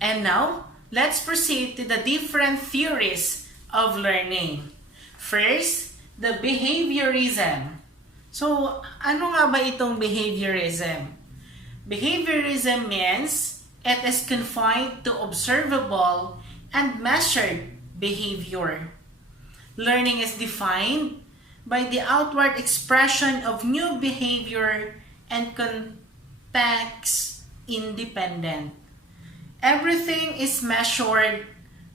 And now, let's proceed to the different theories of learning. First, the behaviorism. So, ano nga ba itong behaviorism? Behaviorism means it is confined to observable and measured behavior. Learning is defined by the outward expression of new behavior and context independent. Everything is measured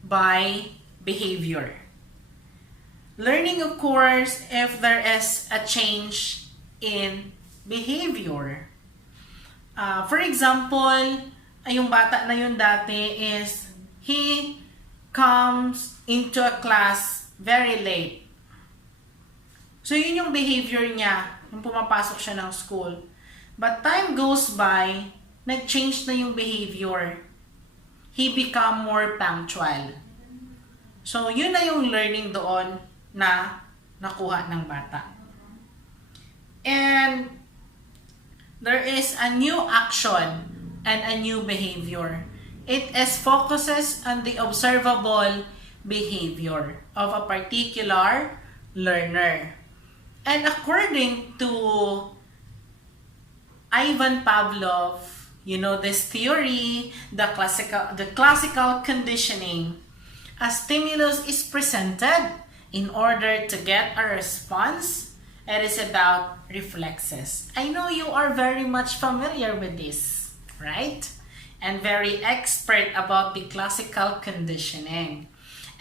by behavior. Learning occurs if there is a change in behavior. For example, yung bata na yun dati is he comes into a class very late. So yun yung behavior niya nung pumapasok siya ng school. But time goes by, nag-change na yung behavior. He become more punctual. So yun na yung learning doon na nakuha ng bata. And there is a new action and a new behavior. It is focuses on the observable behavior of a particular learner. And according to Ivan Pavlov, you know this theory, the classical conditioning, a stimulus is presented in order to get a response. It is about reflexes. I know you are very much familiar with this, right? And very expert about the classical conditioning.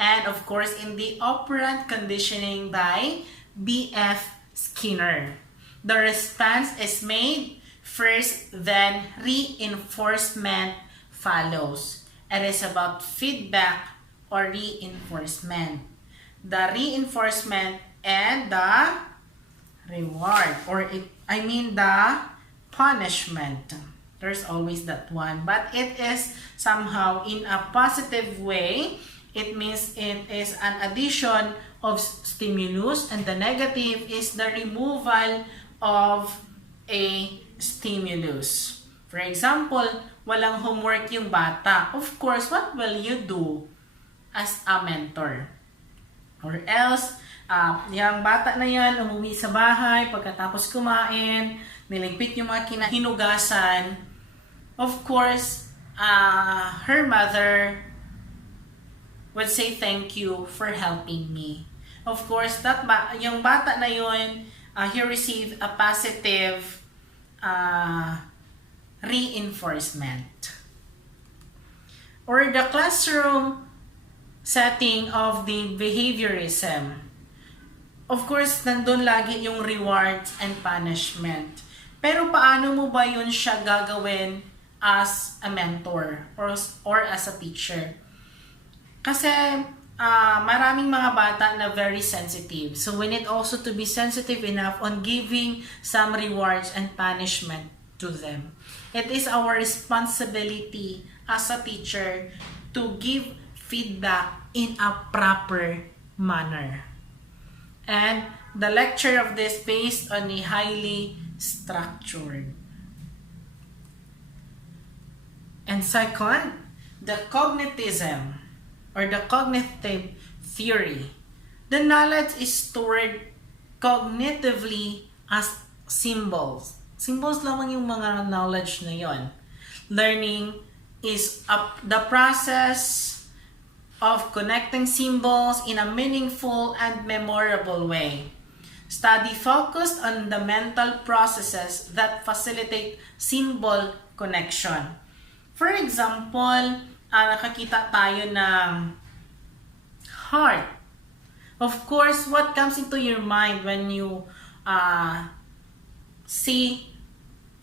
And of course, in the operant conditioning by B.F. Skinner. The response is made first, then reinforcement follows. It is about feedback or reinforcement. The reinforcement and the reward, or the punishment. There's always that one, but it is somehow in a positive way. It means it is an addition of stimulus, and the negative is the removal of a stimulus. For example, walang homework yung bata. Of course, what will you do as a mentor? Or else, yung bata na yan, umuwi sa bahay, pagkatapos kumain, niligpit yung mga hinugasan. Of course, her mother would say thank you for helping me. Of course, yung bata na yun, he received a positive reinforcement. Or the classroom setting of the behaviorism. Of course, nandun lagi yung rewards and punishment. Pero paano mo ba yun siya gagawin as a mentor or as a teacher? Kasi maraming mga bata na very sensitive. So we need also to be sensitive enough on giving some rewards and punishment to them. It is our responsibility as a teacher to give feedback in a proper manner. And the lecture of this based on a highly structured. And second, the cognitism or the cognitive theory. The knowledge is stored cognitively as symbols. Symbols lamang yung mga knowledge na yon. Learning is the process of connecting symbols in a meaningful and memorable way. Study focused on the mental processes that facilitate symbol connection. For example, nakakita tayo ng heart. Of course, what comes into your mind when you see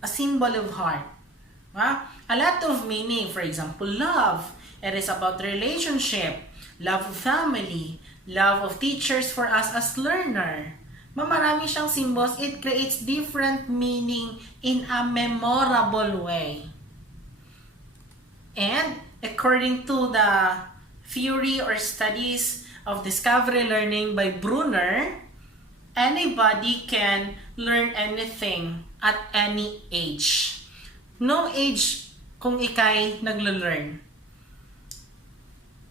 a symbol of heart? A lot of meaning. For example, love. It is about relationship, love of family, love of teachers for us as learner. Marami siyang symbols. It creates different meaning in a memorable way. And according to the theory or studies of discovery learning by Brunner, anybody can learn anything at any age. No age kung ikay naglo-learn.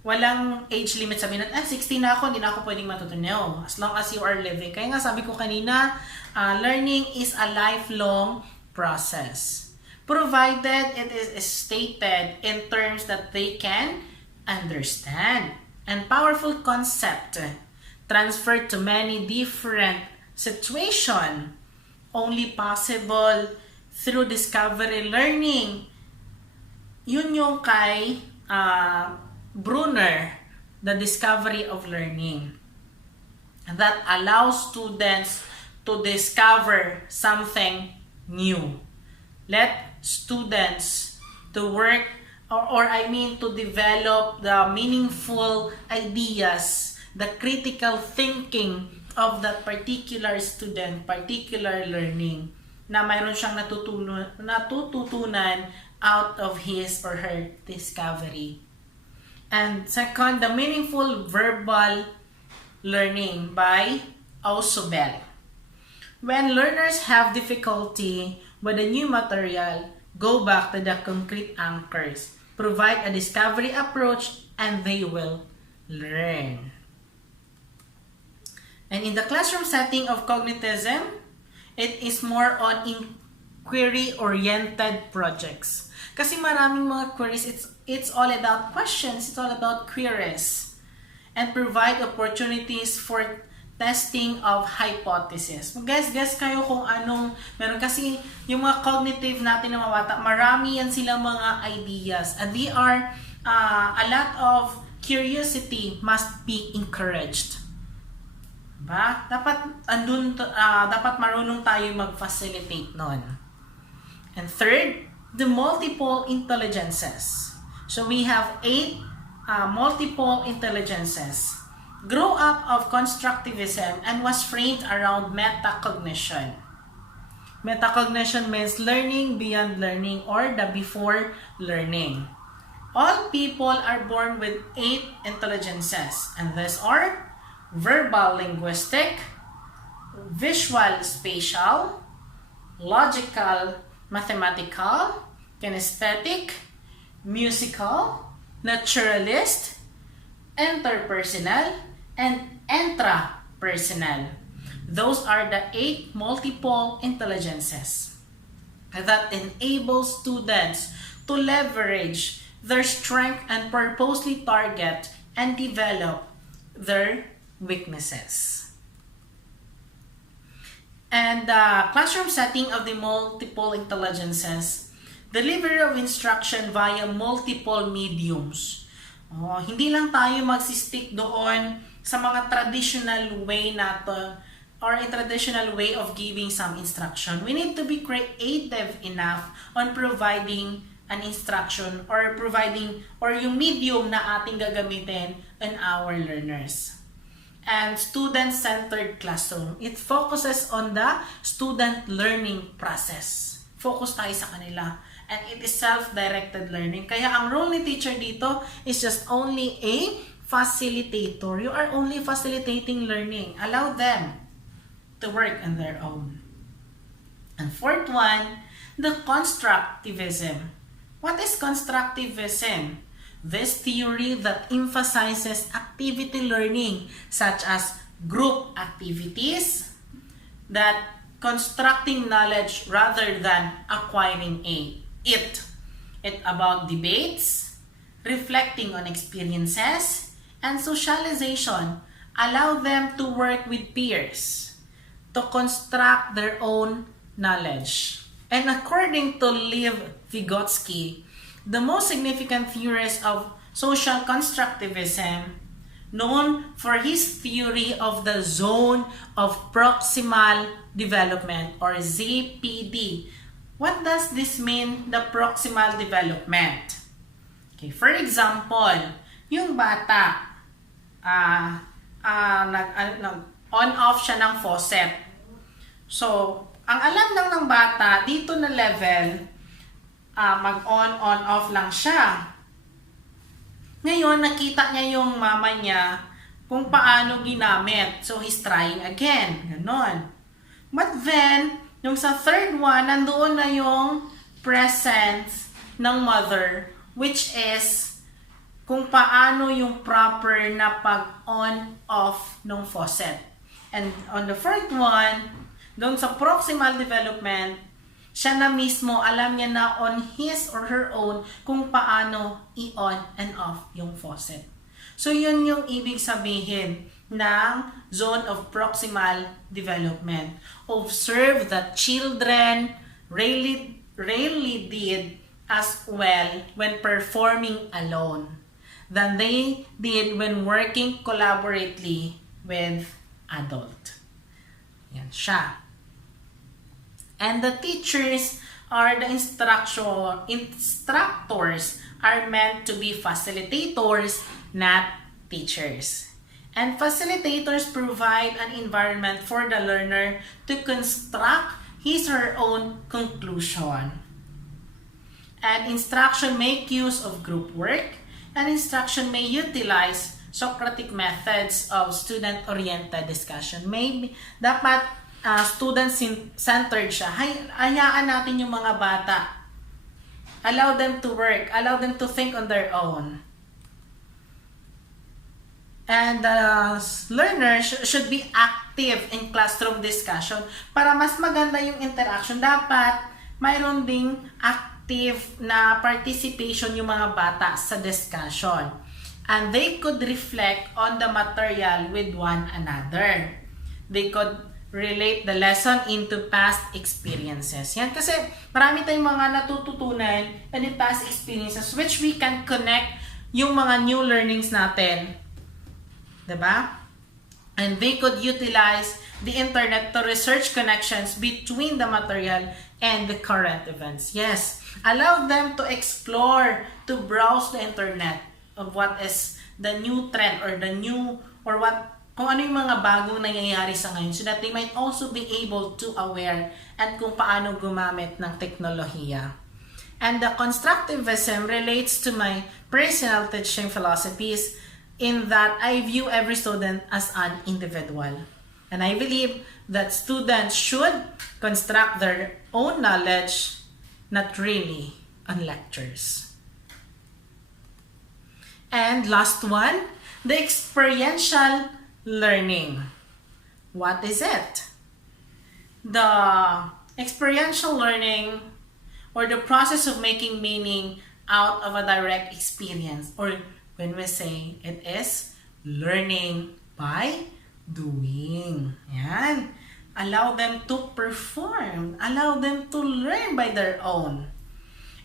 walang age limit. Sabihin natin, 16 na ako, hindi na ako pwedeng matuto. No, as long as you are living. Kaya nga sabi ko kanina, learning is a lifelong process. Provided it is stated in terms that they can understand. And powerful concept transferred to many different situations. Only possible through discovery learning. Yun yung kay Brunner, the discovery of learning, that allows students to discover something new. Let students to work to develop the meaningful ideas, the critical thinking of that particular student, particular learning, na mayroon siyang natututunan out of his or her discovery. And second, the meaningful verbal learning by Ausubel. When learners have difficulty with a new material, go back to the concrete anchors. Provide a discovery approach and they will learn. And in the classroom setting of cognitism, it is more on inquiry-oriented projects. Kasi maraming mga queries, it's all about questions, it's all about queries. And provide opportunities for testing of hypothesis. Guess kayo kung anong meron. Kasi yung mga cognitive natin na mga bata, marami yan silang mga ideas. And they are, a lot of curiosity must be encouraged. Diba? Dapat marunong tayo mag-facilitate nun. And third, the multiple intelligences. So we have 8 multiple intelligences. Grew up of constructivism and was framed around metacognition. Metacognition means learning beyond learning or the before learning. All people are born with 8 intelligences, and these are verbal linguistic, visual spatial, logical mathematical, kinesthetic, musical, naturalist, interpersonal, and intrapersonal. Those are the 8 multiple intelligences that enable students to leverage their strength and purposely target and develop their weaknesses. And the classroom setting of the multiple intelligences, delivery of instruction via multiple mediums. Hindi lang tayo magsistick doon sa mga traditional way natin or a traditional way of giving some instruction. We need to be creative enough on providing an instruction or yung medium na ating gagamitin in our learners. And student-centered classroom. It focuses on the student learning process. Focus tayo sa kanila. And it is self-directed learning. Kaya ang role ni teacher dito is just only a facilitator. You are only facilitating learning. Allow them to work on their own. And fourth one, the constructivism. What is constructivism? This theory that emphasizes activity learning such as group activities, that constructing knowledge rather than acquiring it. It about debates, reflecting on experiences, and socialization. Allow them to work with peers to construct their own knowledge. And according to Lev Vygotsky, the most significant theorist of social constructivism, known for his theory of the zone of proximal development or ZPD. What does this mean, the proximal development? Okay, for example, yung bata, on-off siya ng faucet. So, ang alam lang ng bata, dito na level, mag-on-off lang siya. Ngayon, nakita niya yung mama niya kung paano ginamit. So, he's trying again. Ganon. But then, yung sa third one, nandoon na yung presence ng mother, which is kung paano yung proper na pag-on-off ng faucet. And on the first one, doon sa proximal development, siya na mismo, alam niya na on his or her own kung paano i-on and off yung faucet. So, yun yung ibig sabihin ng zone of proximal development. Observe that children rarely did as well when performing alone than they did when working collaboratively with adult. Yan siya. And the teachers or the instructors are meant to be facilitators, not teachers. And facilitators provide an environment for the learner to construct his or her own conclusion. And instruction make use of group work, and instruction may utilize Socratic methods of student-oriented discussion. Maybe dapat student-centered siya. Hayaan natin yung mga bata. Allow them to work. Allow them to think on their own. And the learners should be active in classroom discussion. Para mas maganda yung interaction, dapat mayroon ding active na participation yung mga bata sa discussion. And they could reflect on the material with one another. They could relate the lesson into past experiences. Yan kasi marami tayong mga natututunan and the past experiences which we can connect yung mga new learnings natin. Diba? And they could utilize the internet to research connections between the material and the current events. Yes, allow them to explore, to browse the internet of what is the new trend or the new or what kung ano yung mga bagong nangyayari sa ngayon so that they might also be able to aware and kung paano gumamit ng teknolohiya. And the constructivism relates to my personal teaching philosophies in that I view every student as an individual. And I believe that students should construct their own knowledge, not really on lectures. And last one, the experiential learning. What is it? The experiential learning or the process of making meaning out of a direct experience, or when we say it is learning by doing. Yan. Allow them to perform. Allow them to learn by their own.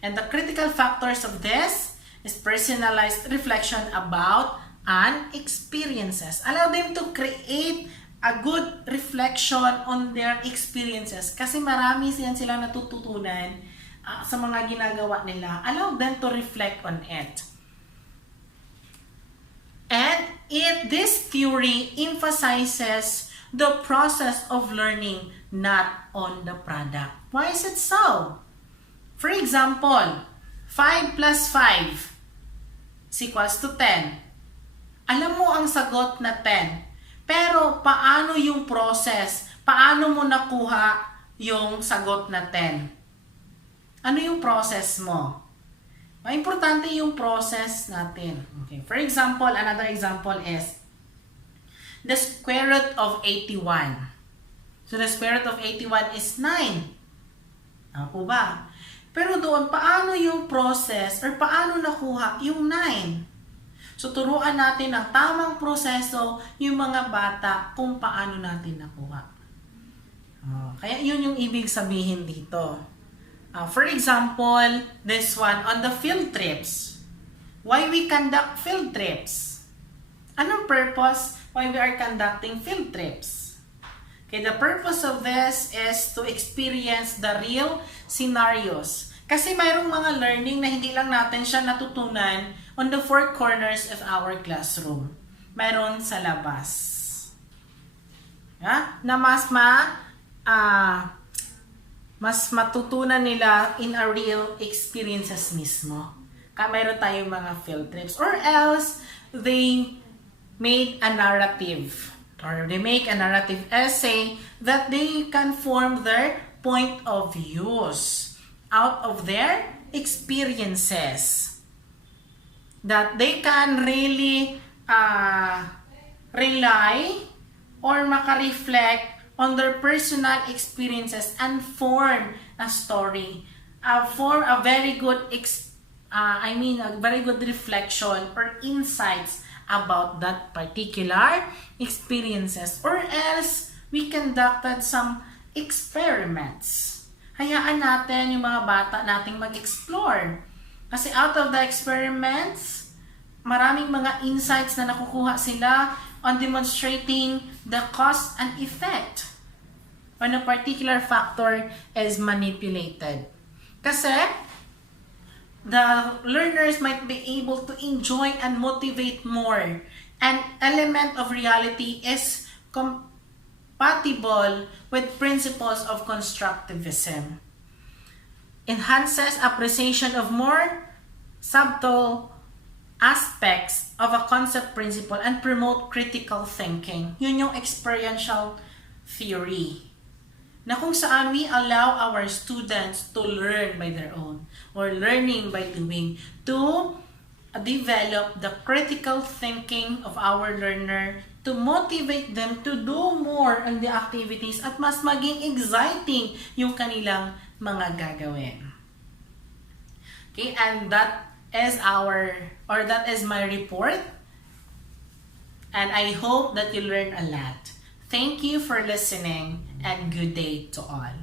And the critical factors of this is personalized reflection about and experiences. Allow them to create a good reflection on their experiences. Kasi marami sila natututunan sa mga ginagawa nila. Allow them to reflect on it. And this theory emphasizes the process of learning, not on the product. Why is it so? For example, 5 plus 5 is equals to 10. Alam mo ang sagot na 10. Pero paano yung process? Paano mo nakuha yung sagot na 10? Ano yung process mo? Importante yung process natin. Okay. For example, another example is the square root of 81. So the square root of 81 is 9. Ano po ba? Pero doon, paano yung process or paano nakuha yung 9? So, turuan natin ang tamang proseso yung mga bata kung paano natin nakuha. Kaya yun yung ibig sabihin dito. For example, this one on the field trips. Why we conduct field trips? Anong purpose why we are conducting field trips? Okay, the purpose of this is to experience the real scenarios. Kasi mayroong mga learning na hindi lang natin siya natutunan on the four corners of our classroom. Mayroon sa labas. Na mas matutunan nila in a real experiences mismo. Kaya mayroon tayong mga field trips. Or else, they made a narrative. Or they make a narrative essay that they can form their point of views out of their experiences. that they can really rely or maka-reflect on their personal experiences and form a story, form a very good a very good reflection or insights about that particular experiences, or else we conducted some experiments. Hayaan natin yung mga bata nating mag-explore. Kasi out of the experiments, maraming mga insights na nakukuha sila on demonstrating the cause and effect when a particular factor is manipulated. Kasi the learners might be able to enjoy and motivate more. An element of reality is compatible with principles of constructivism. Enhances appreciation of more subtle aspects of a concept principle and promote critical thinking. Yun yung experiential theory, na kung saan we allow our students to learn by their own or learning by doing, to develop the critical thinking of our learner, to motivate them to do more on the activities at mas maging exciting yung kanilang mga gagawin. Okay, and that is my report, and I hope that you learn a lot. Thank you for listening, and good day to all.